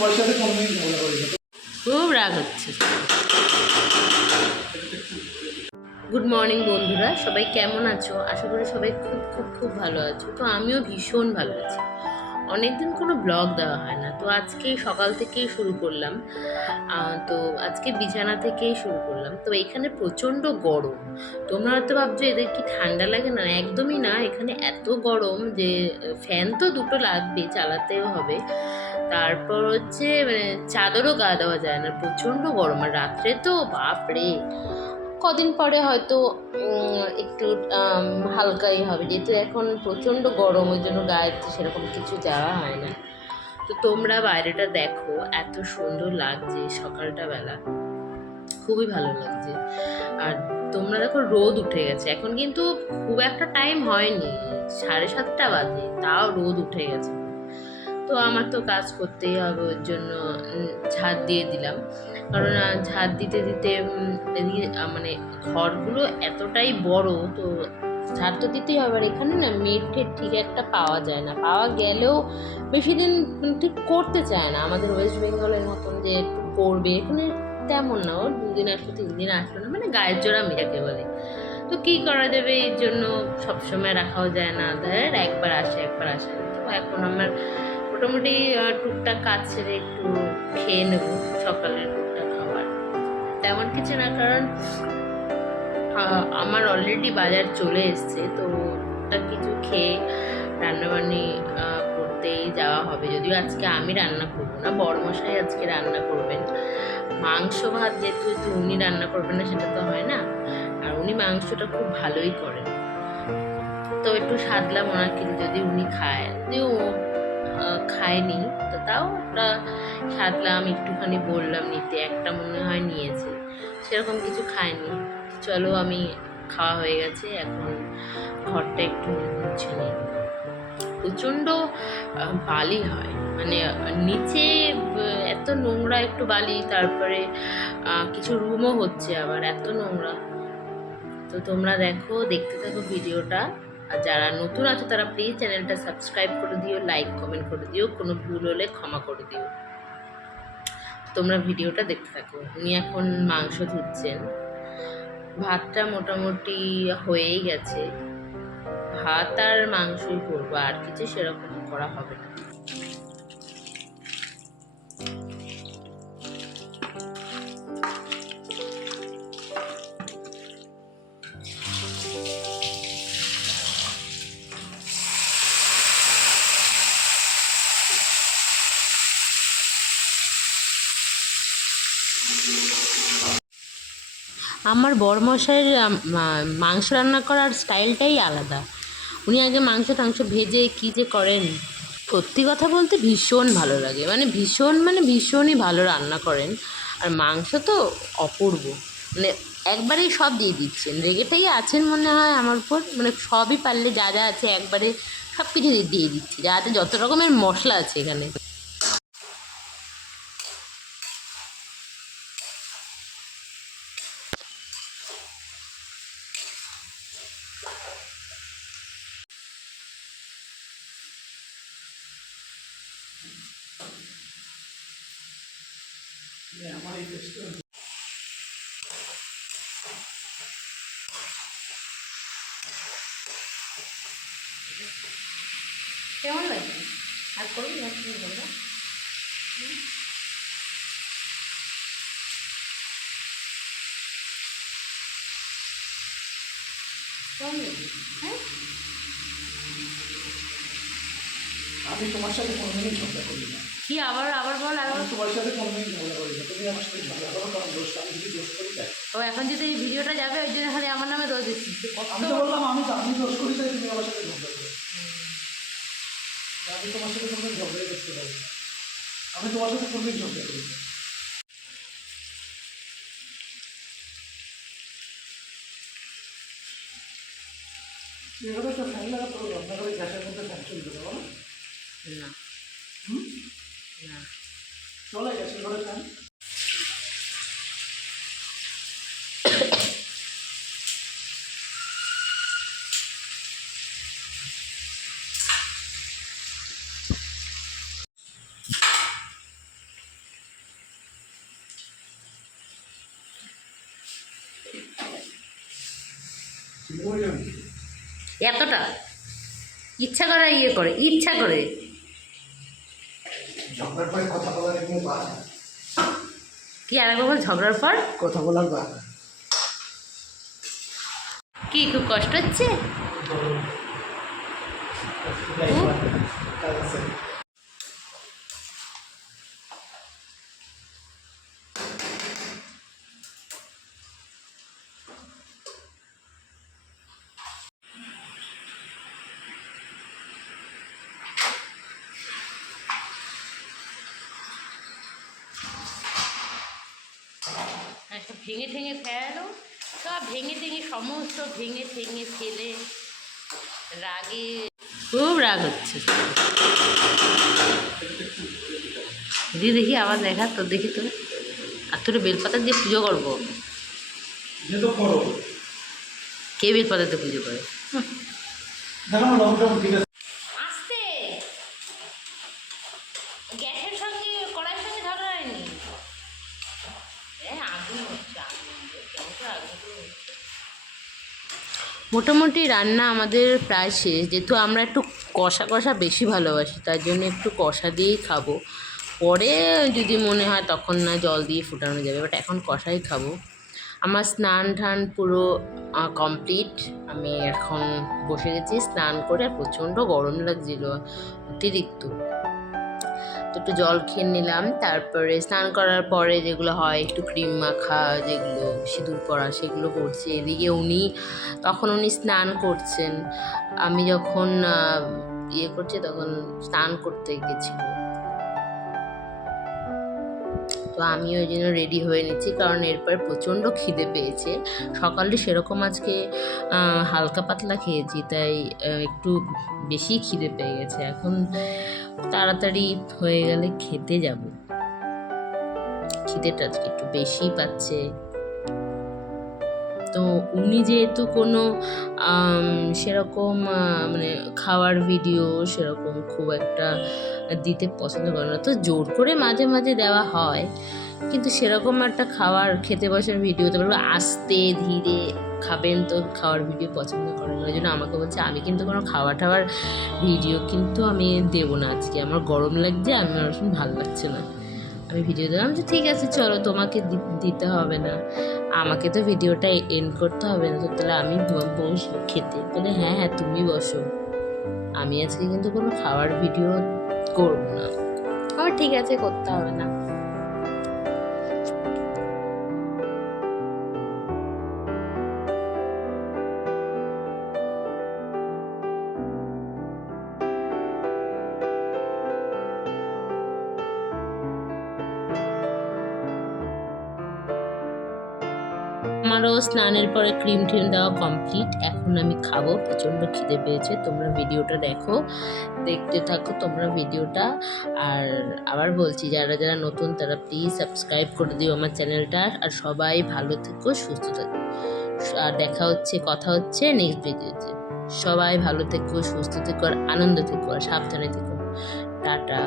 তোমার সাথে কোনোদিন করি। না খুব রাগ হচ্ছে। গুড মর্নিং বন্ধুরা, সবাই কেমন আছো? আশা করি সবাই খুব খুব খুব ভালো আছো। তো আমিও ভীষণ ভালো আছি। অনেকদিন কোনো ব্লগ দেওয়া হয় না, তো আজকে সকাল থেকেই শুরু করলাম। তো আজকে বিছানা থেকেই শুরু করলাম। তো এখানে প্রচণ্ড গরম। তোমরা হয়তো ভাবছ, এদের কি ঠান্ডা লাগে? না, একদমই না। এখানে এত গরম যে, ফ্যান তো দুটো লাগবে চালাতেও হবে। তারপর হচ্ছে মানে চাদরও গা দেওয়া যায় না, প্রচণ্ড গরম। আর রাত্রে তো বাপরে! কদিন পরে হয়তো একটু হালকাই হবে। যেহেতু এখন প্রচণ্ড গরম, ওই জন্য গায়ে সেরকম কিছু যাওয়া হয় না। তো তোমরা বাইরেটা দেখো, এত সুন্দর লাগছে সকালটা বেলা। খুবই ভালো লাগছে। আর তোমরা দেখো রোদ উঠে গেছে। এখন কিন্তু খুব একটা টাইম হয়নি, সাড়ে সাতটা বাজে, তাও রোদ উঠে গেছে। তো আমার তো কাজ করতেই হবে, ওর জন্য ঝাড় দিয়ে দিলাম। কারণ ঝাড় দিতে দিতে মানে ঘরগুলো এতটাই বড়, তো ঝাড় তো দিতেই হবে। আর এখানে না টেড ঠিক একটা পাওয়া যায় না। পাওয়া গেলেও বেশি দিন ঠিক করতে চায় না। আমাদের ওয়েস্ট বেঙ্গলের মতন যে একটু করবে, এখানে তেমন না। ও দুদিন আসলো, তিন দিন আসলো না। মানে গায়ের জোড়া মেটাকে বলে। তো কী করা যাবে? এর জন্য সবসময় রাখাও যায় না। ধর, একবার আসে একবার আসে। তো এখন আমার মোটামুটি টুকটাক কাজ ছেড়ে একটু খেয়ে নেব সকালের টুকটাক খাবার। তেমন কিছু না কারণ আমার অলরেডি বাজার চলে এসছে তো টুকটাক কিছু খেয়ে রান্নাবান্নি করতেই যাওয়া হবে। যদিও আজকে আমি রান্না করব না বড়মশাই আজকে রান্না করবেন। মাংস ভাত যেহেতু উনি রান্না করবেন না সেটা তো হয় না। আর উনি মাংসটা খুব ভালোই করেন। তো একটু সাদলাম ওনাকে যদি উনি খায় আহ, খায়নি। তো তাও একটা সাদলাম একটুখানি বললাম, নিতে একটা মনে হয় নিয়েছে। সেরকম কিছু খায়নি। চলো আমি খাওয়া হয়ে গেছে, এখন ঘরটা একটু মুছে নিই। প্রচণ্ড বালি হয়। মানে নিচে এত নোংরা একটু বালি, তারপরে কিছু রুমও হচ্ছে আবার, এত নোংরা। তো তোমরা দেখো, দেখতে থাকো ভিডিওটা। আর যারা নতুন আছে, তারা প্লিজ চ্যানেলটা সাবস্ক্রাইব করে দিও লাইক কমেন্ট করে দিও, কোনো ভুল হলে ক্ষমা করে দিও। তোমরা ভিডিওটা দেখতে থাকো। উনি এখন মাংস ধুচ্ছেন। ভাতটা মোটামুটি হয়েই গেছে। ভাত আর মাংসই করব, আর কিছু সেরকম করা হবে না। আমার বড়মশাইয়ের মাংস রান্না করার স্টাইলটাই আলাদা। উনি আগে মাংস টাংস ভেজে কী যে করেন, সত্যি কথা বলতে ভীষণ ভালো লাগে। মানে ভীষণ মানে ভীষণই ভালো রান্না করেন। আর মাংস তো অপূর্ব। মানে একবারেই সব দিয়ে দিচ্ছেন। রেগেটাই আছেন মনে হয় আমার উপর। মানে সবই পারলে যা যা আছে একবারে সব কিছু দিয়ে দিচ্ছি। যাতে যত রকমের মশলা আছে এখানে। আমার এই দেশটা কেমন লাগে আর করবি না, কি বলব? হ্যাঁ? আমি তোমার সাথে কোনোদিনই ঝগড়া করি কি আবার আবার বল আবার আমি তোমার সাথে কোনোদিন ঝগড়া করি না তুমি আমার সাথে ঝগড়া করো কারণ দোষ আমি যদি দোষ করি তাই। ও এখন যদি এই ভিডিওটা যাবে ওই জন্য খালি আমার নামে রোজ দিচ্ছিস আমি তো বললাম আমি আমি দোষ করি তাই তুমি আমার সাথে ঝগড়া করো। আমি তোমার সাথে কোনোদিন ঝগড়াই করতে পারি আমি তোমার সাথে কোনোদিন ঝগড়া করি না। এভাবে একটা ফ্যান লাগাতে হবে আপনার ওই গ্যাসের মধ্যে ফ্যান চলবে না না। এতটা? ইচ্ছা করে ইয়ে করে ইচ্ছা করে। কথা বলার কি আর একবার ঝগড়ার পর? কথা বলার পর কি খুব কষ্ট হচ্ছে? ভেঙে ঠেঙে ফেলো সব ভেঙে ঠেঙে সমস্ত ভেঙে ঠেঙে ফেলে রাগে খুব রাগ হচ্ছে। দিদি দেখি আবার দেখা তোর দেখি তো আর তোর বেলপাতা দিয়ে পুজো করব? কে বেলপাতাতে পুজো করে? মোটামুটি রান্না আমাদের প্রায় শেষ। যেহেতু আমরা একটু কষা কষা বেশি ভালোবাসি, তার জন্য একটু কষা দিয়েই খাব। পরে যদি মনে হয় তখন না জল দিয়ে ফুটানো যাবে বাট এখন কষাই খাব। আমার স্নান টান পুরো কমপ্লিট আমি এখন বসে গেছি স্নান করে প্রচণ্ড গরম লাগছিল, অতিরিক্ত। তো একটু জল খেয়ে নিলাম। তারপরে স্নান করার পরে যেগুলো হয়, একটু ক্রিম মাখা, যেগুলো সিঁদুর পরা, সেগুলো করছে। এদিকে উনি, তখন উনি স্নান করছেন। আমি যখন ইয়ে করছি, তখন স্নান করতে গেছিল। তো আমি ওই জন্য রেডি হয়ে নিচ্ছি, কারণ এরপর প্রচণ্ড খিদে পেয়েছে। সকালে সেরকম আজকে হালকা পাতলা খেয়েছি, তাই একটু বেশি খিদে পেয়ে গেছে। এখন তাড়াতাড়ি হয়ে গেলে খেতে যাব। খিদেটা আজকে একটু বেশি পাচ্ছে। তো উনি যেহেতু কোনো সেরকম মানে খাওয়ার ভিডিও সেরকম খুব একটা দিতে পছন্দ করে না। তো জোর করে মাঝে মাঝে দেওয়া হয়। কিন্তু সেরকম একটা খাওয়ার, খেতে বসার ভিডিওতে বলব আস্তে ধীরে খাবেন তো খাওয়ার ভিডিও পছন্দ করেন। ওই জন্য আমাকে বলছে, আমি কিন্তু কোনো খাওয়া টাওয়ার ভিডিও কিন্তু আমি দেবো না আজকে। আমার গরম লাগছে, আমি আমার ভালো লাগছে না। আমি ভিডিও দিলাম যে ঠিক আছে, চলো, তোমাকে দিতে হবে না। আমাকে তো ভিডিওটা এন্ড করতে হবে না, তো তাহলে আমি বসবো খেতে। বলে হ্যাঁ হ্যাঁ তুমি বসো। আমি আজকে কিন্তু কোনো খাওয়ার ভিডিও করব না। আমার ঠিক আছে, করতে হবে না। আমারও স্নানের পরে ক্রিম ট্রিম দেওয়া কমপ্লিট এখন আমি খাব, প্রচণ্ড খিদে পেয়েছে, তোমরা ভিডিওটা দেখো, দেখতে থাকো তোমরা ভিডিওটা। আর আবার বলছি, যারা যারা নতুন, তারা প্লিজ সাবস্ক্রাইব করে দিও আমার চ্যানেলটা। আর সবাই ভালো থেকো, সুস্থ থেকো। আর দেখা হচ্ছে, কথা হচ্ছে নেক্সট ভিডিওতে সবাই ভালো থেকো, সুস্থ থেকো, আর আনন্দ থেকো, আর সাবধানে থেকো। টাটা।